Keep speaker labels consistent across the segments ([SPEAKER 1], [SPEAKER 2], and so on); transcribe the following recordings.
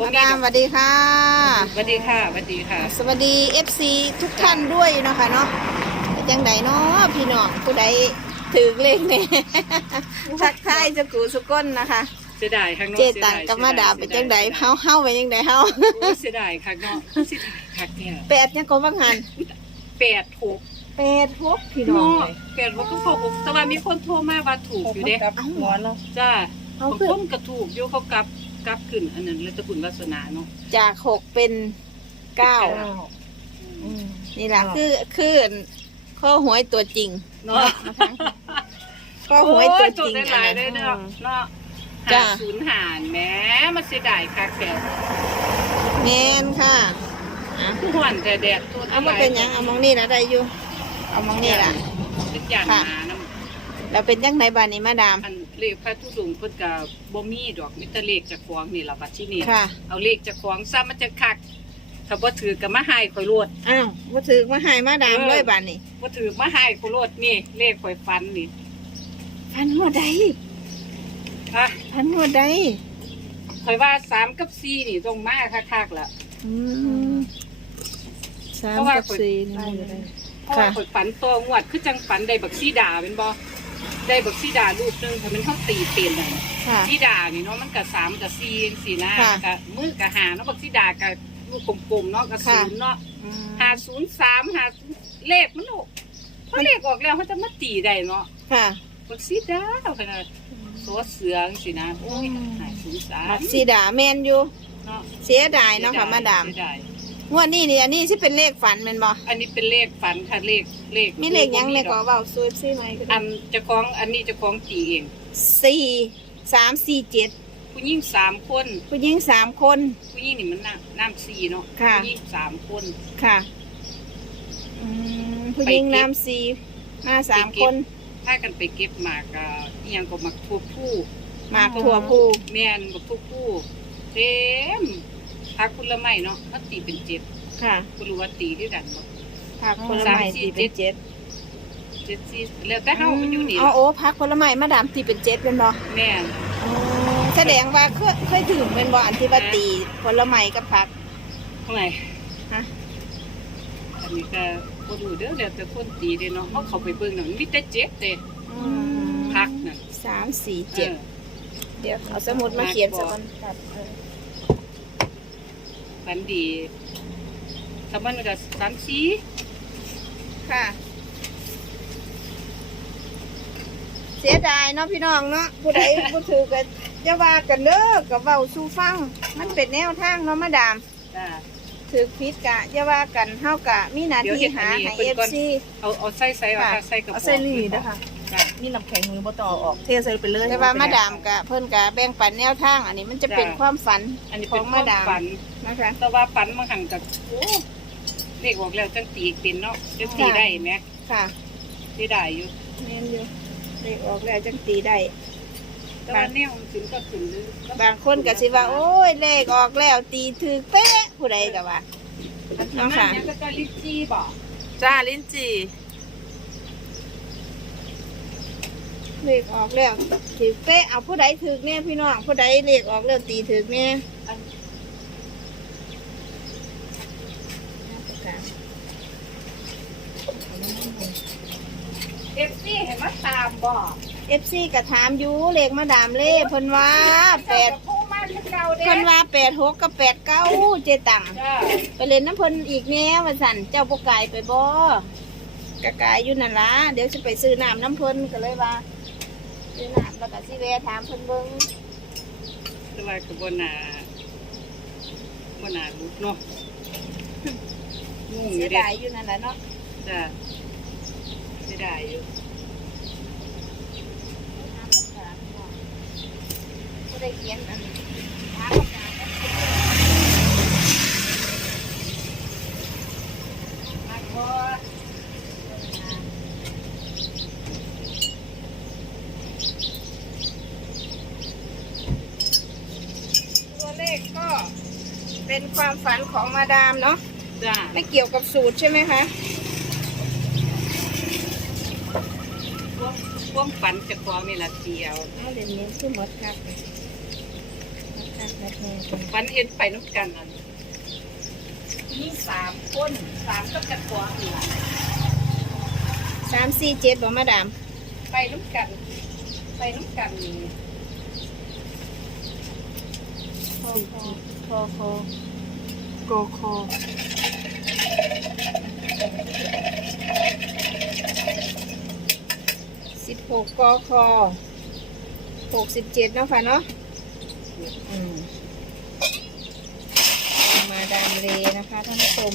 [SPEAKER 1] บ่
[SPEAKER 2] มา
[SPEAKER 1] มี
[SPEAKER 2] ดา
[SPEAKER 1] ด
[SPEAKER 2] ม
[SPEAKER 1] อก
[SPEAKER 2] สวัสดีค่ะ
[SPEAKER 1] สวัสดีค่ะสวัสดีค่ะ
[SPEAKER 2] สวัสดี FC ทุกท่านด้วยเนาะคะเนาะเป็นจังไดเนาะพี่น้องผู้ใดถือเลขเนี่ย ทักทายเจะกูสุก้นนะคะ
[SPEAKER 1] เสียดายข้างนอก
[SPEAKER 2] เจตังกับมาดามเป็นจังไดเฮาเฮาเป็นจังไดเฮา
[SPEAKER 1] โอ้เสียดายข้างนอกเสียดายคักเนี่ย
[SPEAKER 2] แปดยังก็บังหัน
[SPEAKER 1] แปดหก
[SPEAKER 2] แปดพวกพี่น้อง
[SPEAKER 1] เนาะ
[SPEAKER 2] เลย
[SPEAKER 1] แปดหกก็พอหกแต่ว่ามีคนโทรมาว่าถูกอยู่เด้
[SPEAKER 2] เอ้าหัวเนาะ
[SPEAKER 1] จ้า
[SPEAKER 2] เอา
[SPEAKER 1] บาง
[SPEAKER 2] ขึ้น
[SPEAKER 1] คนก็ถูกอยู่เขากลับ กลับขึ้น อันนั้นเลยตระกุลวาสนาเนาะ
[SPEAKER 2] จากหกเป็นเก้า
[SPEAKER 1] เก้า
[SPEAKER 2] นี่แหละคือ คือข้อหวยตัวจริง
[SPEAKER 1] เนาะ
[SPEAKER 2] ข้อหวยตัวจริง
[SPEAKER 1] โอ้ยถูกหลายๆเลยเนาะเนาะ
[SPEAKER 2] จ้ะ
[SPEAKER 1] หาศูนย์หารแหม้มันเสียดายคักแปด
[SPEAKER 2] แมนค่ะอะ
[SPEAKER 1] ผู้หวนแต่แดดตัว
[SPEAKER 2] เอามาเป็นหยังเอามองนี่นะได้อยู่เอามองนี่ล่ะ
[SPEAKER 1] เป็นอย่าง
[SPEAKER 2] ค่ะ
[SPEAKER 1] หนานะ
[SPEAKER 2] แล้วเป็นจังไดบานนี้มาดาม
[SPEAKER 1] อัน เลขพระทุดงค์เพิ่นก็บ่มีดอกมีแต่เลขจากขวางนี่ล่ะบัดที่นี่
[SPEAKER 2] ค่ะ
[SPEAKER 1] เอาเลขจากขวางซะมันจะคักถ้าบ่ถือก็มาให้ข่อยโลด
[SPEAKER 2] อ้าวมาถือมาใหายมาดาม
[SPEAKER 1] เออ
[SPEAKER 2] เลยบานนี้
[SPEAKER 1] บ่ถือมาให้ข่อยโลดนี่ เลขข่อยฟันนี่
[SPEAKER 2] พันหัวใด
[SPEAKER 1] อะ
[SPEAKER 2] พันหัวใด
[SPEAKER 1] ข่อยว่า3กับ4นี่ต้องมาคักๆล่ะ
[SPEAKER 2] อืมสาม
[SPEAKER 1] เพราะว่า
[SPEAKER 2] กับสี่นี่
[SPEAKER 1] เพราะว่า
[SPEAKER 2] ค่ะ
[SPEAKER 1] ข่อยฝันตัวงวดคือจังฝันได้บักซีดาเป็นบ่ ได้บักซีดารูปหนึงถ้ามันเฮาตีเป็นน่ะ
[SPEAKER 2] ค่ะ
[SPEAKER 1] ซีดานี่เนาะมันก็3กับ4จังซี่นะ
[SPEAKER 2] ค่ะ
[SPEAKER 1] ก็มือก็หาเนาะบักซีดาก็ลูกกลมๆเนาะก็
[SPEAKER 2] ค่ะ
[SPEAKER 1] ศูนย์เนาะ
[SPEAKER 2] อืม
[SPEAKER 1] หาศูนย์สามหาเลขมันออกเพราะเลขออกแล้วเขาจะมาตีได้เนาะ
[SPEAKER 2] ค่ะ
[SPEAKER 1] บักซีดาขนาดโซเสือสินะโอ้ยหาศูนย์สาม
[SPEAKER 2] มักสีดาแมนอยู่
[SPEAKER 1] เนาะ
[SPEAKER 2] เสียดายเนาะค่ะมาดาม
[SPEAKER 1] เสียดาย
[SPEAKER 2] งวดนี้นี่อันนี้ที่เป็นเลขฝันแมันบ่
[SPEAKER 1] อันนี้เป็นเลขฝันค่ะเลขเลข
[SPEAKER 2] มีเลขหยังในกว่าเบาซูซี่หน่อยก็
[SPEAKER 1] อั
[SPEAKER 2] ได้
[SPEAKER 1] นเจะคล้าของอันนี้เจะคล้าของตีเอง
[SPEAKER 2] สี่สามสี่เจ็ด
[SPEAKER 1] ผู้หญิงสามคน
[SPEAKER 2] ผู้หญิงสามคน
[SPEAKER 1] ผู้หญิงนี่มันน้ำน้ำสี่เนาะ
[SPEAKER 2] ค่ะ
[SPEAKER 1] ผู้หญิงสามคน
[SPEAKER 2] ค่ะอืมผู้หญิง
[SPEAKER 1] ไปเก็บ
[SPEAKER 2] น้ำสี่มาสาม
[SPEAKER 1] ไปเก็
[SPEAKER 2] ค
[SPEAKER 1] บ
[SPEAKER 2] น
[SPEAKER 1] พากันไปเก็บหมากอะอิหยังก็หมักทั่วผู้
[SPEAKER 2] หมากถั่วผู้
[SPEAKER 1] แม่นบักทั่วผู้เต็ม พักคุณละไม่เนาะถ้าตีเป็นเจ็ด
[SPEAKER 2] ค่ะ
[SPEAKER 1] คุณรู้ว่าตีที่ดันบ่
[SPEAKER 2] ผักผล
[SPEAKER 1] สาม
[SPEAKER 2] ไม้
[SPEAKER 1] สี่
[SPEAKER 2] ตีเป็นเจ็ด
[SPEAKER 1] เจ็ดสี่แล้วแต่เฮามันอยู่นี่
[SPEAKER 2] อ๋อ
[SPEAKER 1] ล่ะ
[SPEAKER 2] โอ้ผักผลไม้มาดามตีเป็นเจ็ดเป็นบ่
[SPEAKER 1] แม่น
[SPEAKER 2] แสดงว่าเคยเคยถึงเป็นบ่อันที่ว่าตีผลไม้กับผัก
[SPEAKER 1] เท่าไหร่
[SPEAKER 2] ฮะ
[SPEAKER 1] อันนี้ก็บ่รู้เด้อแล้วแต่คนตีเด้เนาะเฮาเข้าไปเบิ่งน่ะมันมีแต่เจ็ดเด้พักน่ะ
[SPEAKER 2] สามสี่เจ็ด
[SPEAKER 1] ออ
[SPEAKER 2] เดี๋ยวเอาสมุดมาเขียนสักคนครับเออ
[SPEAKER 1] ฝันดีถ้ามันก็สามสี่
[SPEAKER 2] ค่ะ เสียดายเนาะพี่น้องเนาะผู้ใดผู้ถือกันจะว่ากันเด้อกับเว้าสู่ฟัง มันเป็นแนวทางเนาะมาดาม
[SPEAKER 1] จ้า
[SPEAKER 2] ถือพิษกะอย่าว่ากันเฮากะมีหน้า
[SPEAKER 1] เดี๋ยว
[SPEAKER 2] ที่
[SPEAKER 1] เฮ็ด
[SPEAKER 2] หา
[SPEAKER 1] อันนี้
[SPEAKER 2] ให้
[SPEAKER 1] เพิ่นก่อน
[SPEAKER 2] FC
[SPEAKER 1] เอาเอาใส่ใส่ว่า
[SPEAKER 2] ค่ะ
[SPEAKER 1] ใส่กระป๋
[SPEAKER 3] เอาใส่ลีนะคะ
[SPEAKER 1] จ้า
[SPEAKER 3] นี่น้ำแข็งมือบ่ต่อออกเทใส่ไปเลย
[SPEAKER 2] แต่ว่ามาดามกะเพิ่นกะแบ่งปันแนวทาง อันนี้มันจะเป็น
[SPEAKER 1] จ้ะ
[SPEAKER 2] ความฝัน
[SPEAKER 1] อันนี้
[SPEAKER 2] ข
[SPEAKER 1] เป็
[SPEAKER 2] อนง
[SPEAKER 1] ค
[SPEAKER 2] มาา
[SPEAKER 1] ว
[SPEAKER 2] ดาม
[SPEAKER 1] ฝัน
[SPEAKER 2] นะคะ
[SPEAKER 1] แต่ว่าฝันบางหันกับโอ้เลขออกแล้วจังตีเป็นเนาะจังตี
[SPEAKER 2] ค่ะ
[SPEAKER 1] ได้ไหม
[SPEAKER 2] ค่ะ
[SPEAKER 1] ตีได้อยู่
[SPEAKER 2] แม่นอยู่เลขออกแล้วจังตีได้
[SPEAKER 1] แต่ว่าแนวมันถึงก็ถึงหรือบา
[SPEAKER 2] งคนก็สิว่า โอ้ยเลขออกแล้วตีถือเป๊ะผู้ใดก็ว่า
[SPEAKER 1] เนาะ
[SPEAKER 2] เนาะค่ะ
[SPEAKER 1] ค่ะเนี่ยก็จะลิจี้บอก
[SPEAKER 3] จ้าลิ้นจี่
[SPEAKER 2] เลขออกแล้วถือเป๊ะเอาผู้ใดถือแน่พี่น้องผู้ใดเลขออกแล้วตีถือแน่
[SPEAKER 1] เอฟซีเห็นมาตามบอก
[SPEAKER 2] เอฟซีก็ถามอยู่เลขมาดามเล่เพิ่นว่าแปด
[SPEAKER 1] คู่มาเป็นเก่าเด้
[SPEAKER 2] เพิ่นว่าแปดหกกับแปดเก้าเจตัง
[SPEAKER 1] จ้า
[SPEAKER 2] ไปเล่นน้ำเพิ่นอีกแน่ว่าสั่นเจ้าบ่ไก่ไปบ่กะกายอยู่นั่นล่ะเดี๋ยวจะไปซื้อน้ำน้ำเพิ่นก็เลยว่า ซื้อน้ำแล้วก็สิแวะถามเพิ่นเบิ่ง
[SPEAKER 1] แต่ว่าคือบนหนาบนหนาลุกเนาะงงอ
[SPEAKER 2] เสี
[SPEAKER 1] ยู่
[SPEAKER 2] ย
[SPEAKER 1] เด้
[SPEAKER 2] ดายอยู่นั่นแหละเนาะ
[SPEAKER 1] จ้าเสียดายอยู่
[SPEAKER 2] บ่ได้เขียนอันถามปากกาแล้ว
[SPEAKER 1] มาพอ
[SPEAKER 2] ตัวเลขก็ เป็นความฝันของมาดามเนาะ
[SPEAKER 1] จ้า
[SPEAKER 2] ไม่เกี่ยวกับสูตรใช่ไหมคะ
[SPEAKER 1] พวกพวกฝันจะคล้องนี่ละเดียว
[SPEAKER 2] เอาเดี๋ยวนี้คือหมดครับหมดครับแม่แม่เป็น
[SPEAKER 1] ฝันเห็นไปน้ำกันอันมีสามคนสามกับจักรวาลนี่ล่ะ
[SPEAKER 2] สามสี่เจ็ดบ่มาดาม
[SPEAKER 1] ไปน้ำกัน ไปน้ำกันนี่
[SPEAKER 2] คอคอคอคอ ก
[SPEAKER 3] อคอ
[SPEAKER 2] สิบหกกอคอหกสิบเจ็ดเนาะค่ะเนาะมาดามเลนะคะท่านผู้ชม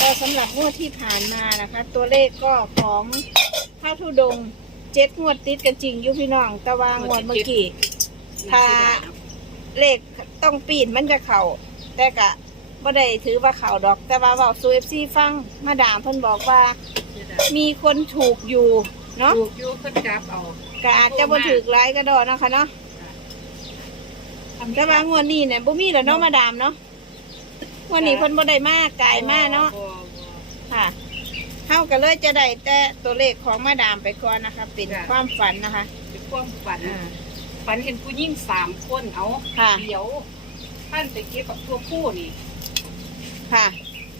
[SPEAKER 2] ก็สำหรับงวดที่ผ่านมานะคะ ตัวเลขก็ของพระธุดงเจ็ดงวดติดกันจริงยุพี่น้องต่ว่างวดเมื่อกี้ค่ะเลขต้องปีนมันจะเข่าแต่กะ บ่ได้ถือว่าเข่าดอก แต่ว่าเบาซูเอฟซีฟังมาดามเพิ่นบอกว่า มีคนถูกอยู่เนาะ
[SPEAKER 1] ถูกอยูเพิ่นจับเอา
[SPEAKER 2] ก็อาจจะบ่ถือหลายก็ดอกเนาะค่ะเนาะแต่ว่างวดนี้เนี่ยบ่มีแล้วเนาะมาดามเนาะงวดนี้เพิ่นบ่ได้มากกายมากเนาะ
[SPEAKER 1] บ่บ่
[SPEAKER 2] ค่ะเฮาก็เลยจะได้แต่ตัวเลขของมาดามไปก่อนนะคะ เป็นความฝันนะคะ
[SPEAKER 1] เป็นความฝัน
[SPEAKER 2] อ่า
[SPEAKER 1] ฝันเห็นผู้หญิงสามคนเอา
[SPEAKER 2] ค่ะ
[SPEAKER 1] เดี๋ยวท่านไปเก็บกับตัวผู้นี่
[SPEAKER 2] ค่ะ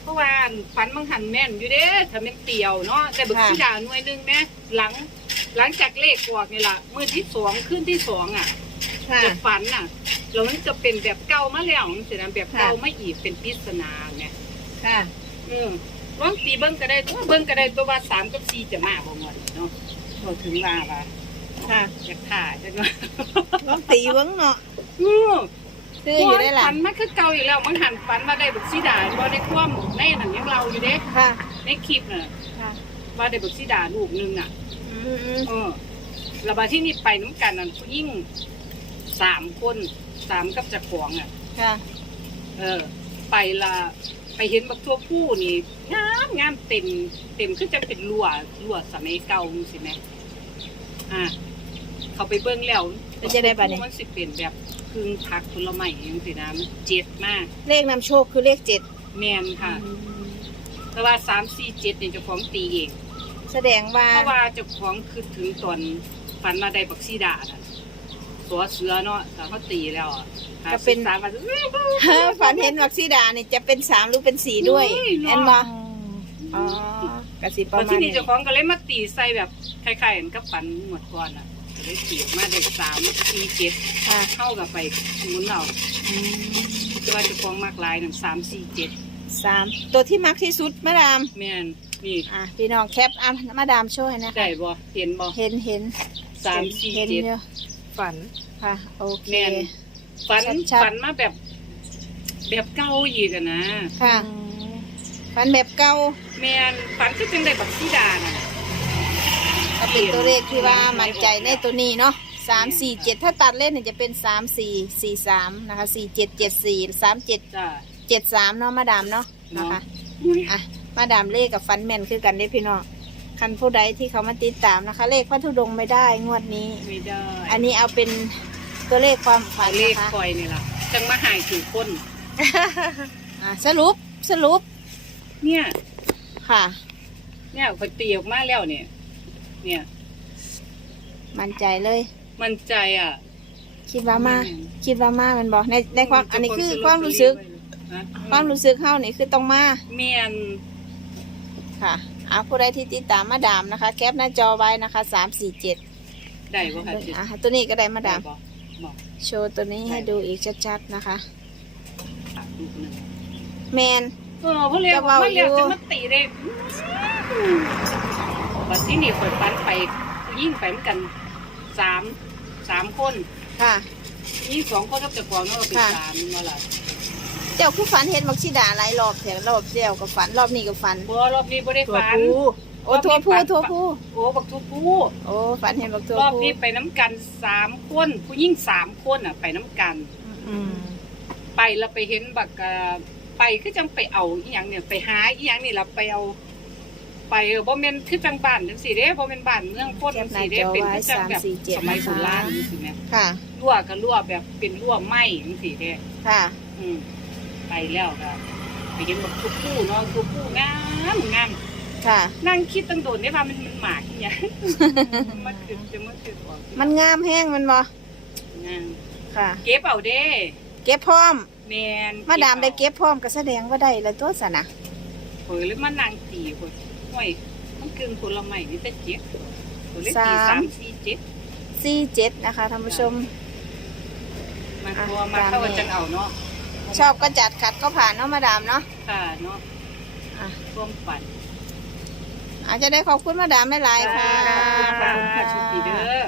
[SPEAKER 1] เพราะว่าฝันมังหันแม่นอยู่เด้ถ้าเป็นเตี่ยวเนาะแต่บัก
[SPEAKER 2] ค่ะ
[SPEAKER 1] สีดาหน่วยหนึงแม่หลังหลังจากเลขออกนี่ล่ะมือที่สองขึ้นที่สองอะ
[SPEAKER 2] ค่ะ
[SPEAKER 1] จะฝันอะแล้วมันจะเป็นแบบเก่ามาแล้วมันสินะแบบเก่า
[SPEAKER 2] ค่ะ
[SPEAKER 1] มาอีกเป็นปริศนาเนี่ย
[SPEAKER 2] ค่ะ
[SPEAKER 1] เออลองตีเบิ้งก็ได้ตัวเบิ้งก็ได้ตัวว่าสามกับสี่จะมาบ่หมดเนาะพอถึงว่าว่า
[SPEAKER 2] ค่ะ
[SPEAKER 1] อยากถ่าจังว่า
[SPEAKER 2] ลองตีเบิ่งเนาะ
[SPEAKER 1] อือ
[SPEAKER 2] คืออยู่ได้ล่ะ
[SPEAKER 1] ฝันมันคือเก่าอีกแล้วมันหันฝันมาได้บักสีดาบ่ได้ความในหนังยังเราอยู่เด้
[SPEAKER 2] ค่ะ
[SPEAKER 1] ในคลิปน่ะ
[SPEAKER 2] ค่ะ
[SPEAKER 1] ว่าได้บักสีดาลูกหนึงอะ
[SPEAKER 2] อืม
[SPEAKER 1] เออแล้วบาที่นี่ไปน้ำกันนั่นผู้ยิ่งสามคนสามกับเจักรวงอะ
[SPEAKER 2] ค่ะ
[SPEAKER 1] เออ ไปละไปเห็นบักทั่วผู้นี่งามงามเต็มเต็มคือจะเป็นรั่วรั่วสมัยเก่าสิแม่อะเขาไปเบิ้งแล้ว
[SPEAKER 2] เป็นจะได้บัดนี้
[SPEAKER 1] มันสิเป็นแบบ ครึ่งผักผลไม้อยังสินะมันเจ็ดมาก
[SPEAKER 2] เลขนำโชคคือเลขเจ็ด
[SPEAKER 1] แมนค่ะ แต่ว่าสามสี่เจ็ดเนี่ยเจ้าของตีเอง
[SPEAKER 2] แสดงว่า
[SPEAKER 1] เพราะว่าเจ้าของคือถึงตอนฝันมาได้บักซีดาน่ะตัวเสือเนาะแต่เขาตีแล้วอะหาสิบสามมา
[SPEAKER 2] ฝันเห็นวัคซีดาเนี่ยจะเป็นสามหรือเป็นสี่ด้วย
[SPEAKER 1] อุ้ย
[SPEAKER 2] แอนบออ๋อกสิป
[SPEAKER 1] พ
[SPEAKER 2] ระ
[SPEAKER 1] อ
[SPEAKER 2] มาณ
[SPEAKER 1] ที่
[SPEAKER 2] นี้
[SPEAKER 1] นี่เจ้าของก็เลยมาตีใส่แบบคล้ายๆกันกับฝันหมดก่อนอะ ก็เลยตีออกมาได้สามสี่เจ็ด
[SPEAKER 2] ค่ะ
[SPEAKER 1] เข้ากับไปหมุนเอาแต่ว่าเจ้าของมากหลายหนึ่งสามสี่เจ็ด
[SPEAKER 2] สามตัวที่มักที่สุดมาดาม
[SPEAKER 1] แม่นนี่
[SPEAKER 2] อะพี่น้องแคปอะมาดามช่วยนะ
[SPEAKER 1] ได้
[SPEAKER 2] คะ
[SPEAKER 1] บ่เห็นบ่
[SPEAKER 2] เห็นเห็น
[SPEAKER 1] สามสี่
[SPEAKER 2] เห็น
[SPEAKER 1] เจ็ด
[SPEAKER 2] เยอะ
[SPEAKER 3] ฝัน
[SPEAKER 2] ค่ะ โอเค
[SPEAKER 1] แม่น ฝัน
[SPEAKER 2] ชัดๆ
[SPEAKER 1] ฝันมาแบบ แบบเก่าอีกอะนะ
[SPEAKER 2] ค่ะฝันแบบเก่า
[SPEAKER 1] แม่นฝันคือจังได้บักซีดาน่ะ
[SPEAKER 2] ก็เป็นตัวเลขที่ว่ามั่นใจในตัวนี้เนาะสามสี่เจ็ดถ้าตัดเล่นเนี่ยจะเป็นสามสี่สี่สามนะคะสี่เจ็ดเจ็ดสี่สามเจ็ด
[SPEAKER 1] จ้า
[SPEAKER 2] เจ็ดสามเนาะมาดามเนาะนะคะอะมาดามเลขกับฟันแมนคือกันได้พี่น้องคันผู้ใดที่เขามาติดตามนะคะ เลขพระธุดงค์ไม่ได้งวดนี้
[SPEAKER 1] ไม่ได้
[SPEAKER 2] อันนี้เอาเป็นตัวเลขความฝัน
[SPEAKER 1] เลข
[SPEAKER 2] นะคะ
[SPEAKER 1] คอยนี่ล่ะจังมาหายถือคน
[SPEAKER 2] อะสรุปสรุป
[SPEAKER 1] เนี่ย
[SPEAKER 2] ค่ะ
[SPEAKER 1] เนี่ยคอยตีออกมาแล้วเนี่ย เนี่ย
[SPEAKER 2] มั่นใจเลย
[SPEAKER 1] มันใจอะ
[SPEAKER 2] คิดว่ามาคิดว่ามามันบอกในในความอันนี้คือความรู้สึก
[SPEAKER 1] ฮะ
[SPEAKER 2] ความรู้สึกเข้านี่คือต้องมา
[SPEAKER 1] เมียน
[SPEAKER 2] ค่ะเอาผู้ใดที่ติดตามมาดามนะคะ แคปหน้าจอไว้นะคะสามสี่เจ็ด
[SPEAKER 1] ได้บ่ค่ะจิต
[SPEAKER 2] อะตัวนี้ก็ได้มาดาม
[SPEAKER 1] บ่บอก
[SPEAKER 2] โชว์ตัวนี้ให้ดูอีกชัดๆนะคะ
[SPEAKER 1] ตัดลูกหนึ่ง
[SPEAKER 2] แมน
[SPEAKER 1] เออเพราะเรียก
[SPEAKER 2] จะ
[SPEAKER 1] ว่า
[SPEAKER 2] เว้าอยู่
[SPEAKER 1] เรียกจะมาตีได้ บัดที่นี่คอยปันไปยิ่งไปเหมือนกันสามสามคน
[SPEAKER 2] ค่ะ
[SPEAKER 1] ยิ่งสองคนกับเจ้าของเนาะเป็น
[SPEAKER 2] ค่ะ
[SPEAKER 1] สามเนาะล่ะ
[SPEAKER 2] เจ้าคือฝันเห็นมักชิดาหลายรอบแถวรอบเดียวกับฝันรอบนี้กับฝัน
[SPEAKER 1] บ่รอบนี้บ่ได้
[SPEAKER 2] ตัว
[SPEAKER 1] ฝัน
[SPEAKER 2] ผู้โอ้ตัวผู้ตัวผู้
[SPEAKER 1] โอ้บักทุกผู้
[SPEAKER 2] โอ้ฝันเห็นบักตัว
[SPEAKER 1] รอบ
[SPEAKER 2] ผู้
[SPEAKER 1] นี้ไปน้ำกันสามคนผู้ยิ่งสามคนอะ ไปน้ำกัน
[SPEAKER 2] อืม
[SPEAKER 1] ไปแล้วไปเห็นบักเอ่อไปคือจังไปเอาอีหยังเนี่ยไปหาอีหยังนี่เราไปเอา ไปเออบ่แม่นคือจังบ้านจังซี่เด้บ่แม่นบ้านเมืองคนจังซี่เด้เป็นคือจังแบบสมัยโบราณจังซี่แหม
[SPEAKER 2] ค่ะ
[SPEAKER 1] รั่วก็รั่วแบบเป็นรั่วไหม้จังซี่เด้
[SPEAKER 2] ค่ะ
[SPEAKER 1] อืมไปแล้วก็ไปเห็นบักทุกผู้เนาะทุกผู้งามงาม
[SPEAKER 2] ค่ะ
[SPEAKER 1] นั่งคิดตั้งโดนได้ว่ามันมันหมากอีหยังมันคือจะมันคือออก
[SPEAKER 2] มันงามแห้งมันบ่
[SPEAKER 1] งาม
[SPEAKER 2] ค่ะ
[SPEAKER 1] เก็บเอาเด้
[SPEAKER 2] เก็บพร้อม
[SPEAKER 1] แมน
[SPEAKER 2] มาดามได้เก็บพร้อมก็แสดงว่าได้แล้วตัวสนะ
[SPEAKER 1] เปิดแล้วมันนางตีเปิด ห้วยมันกึ่งผลไม้นี่แต่เจ็ดเปิดเลยตีสามสี่เจ็ด
[SPEAKER 2] สี่เจ็ดนะคะท่านผู้ชม
[SPEAKER 1] มันตัวมาเข้ากันจังเอาเนาะ
[SPEAKER 2] ชอบก็จัดขัดก็ผ่านเนาะมาดามเนาะ
[SPEAKER 1] ค่ะเนาะ
[SPEAKER 2] อะ
[SPEAKER 1] ร่วมฝัน
[SPEAKER 2] อาจจะได้ขอบคุณมาดามหลายๆค่ะ
[SPEAKER 1] ขอบคุณค่ะชุดดีเด้อ